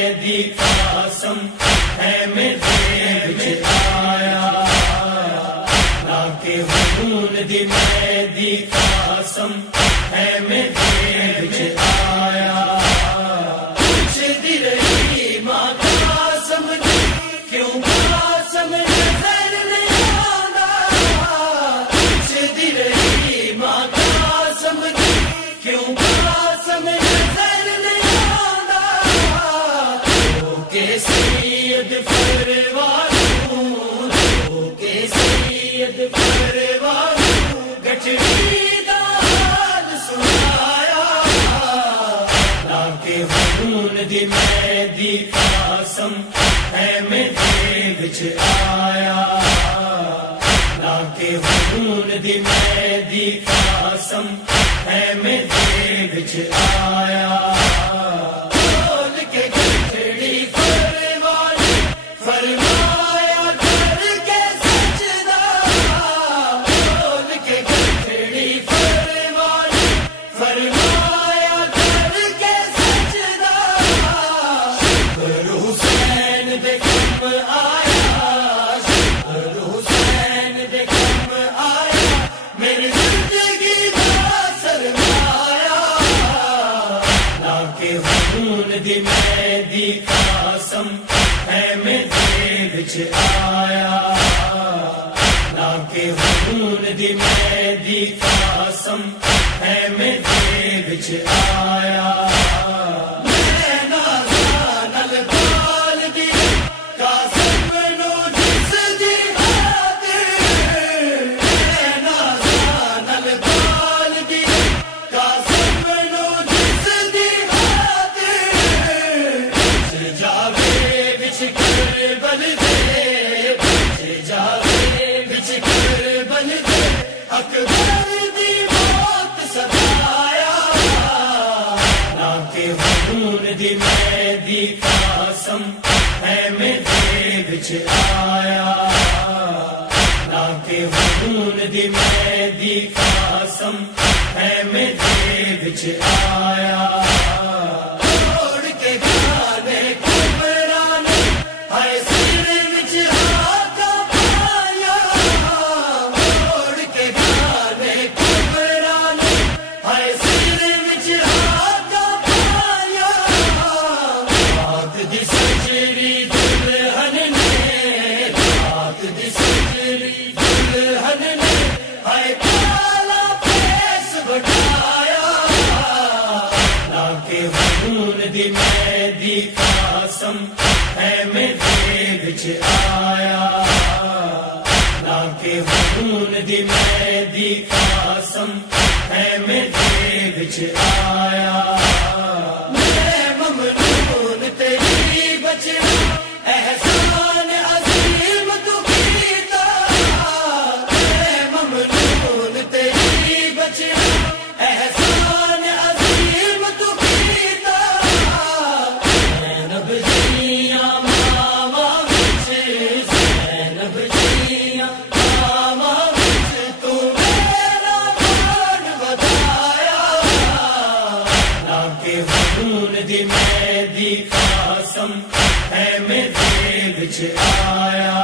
قسم ہے میرے وچ آیا لا کے خون دی میں دی قسم ہے میرے وچ آیا پوچھدی رہی ماں قسم کیوں قسم نظر نہیں آندا پوچھدی رہی ماں قسم کیوں قسم نظر نہیں آندا کہ سید پروار کہ سید پروار گٹڑی دا حال سنایا لا کے خون دی میں دی قسم ہے میرے وچ آیا لا کے خون دی میں دی قسم ہے میرے وچ آیا دی میں دی قسم ہے میرے وچ آیا لا کے خون دی میں دی قسم ہے میرے وچ آیا دی میں دی قسم ہے میرے وچ آیا لا کے خون دی میں دی قسم ہے میرے وچ آیا چھوڑ کے گانے قبران ہائے سر وچ ہاتھ پایا چھوڑ کے گانے قبران ہائے سر وچ ہاتھ پایا دی سجری دلہن نے رات دی سجری دلہن نے ہائے کالا پیس بٹھایا لا کے خون دی میں دی قسم ہے میرے وچ آیا لا کے خون دی میں دی قسم ہے میرے وچ آیا احسان عظیم تو کیتا اے ممنون تیری بچیا احسان عظیم تو کیتا زینب جیاں ماواں وچ زینب جیاں ماواں وچ تو میرا مان ودایا لا کے خون دی میں دی قسم ہے میرے وچ آیا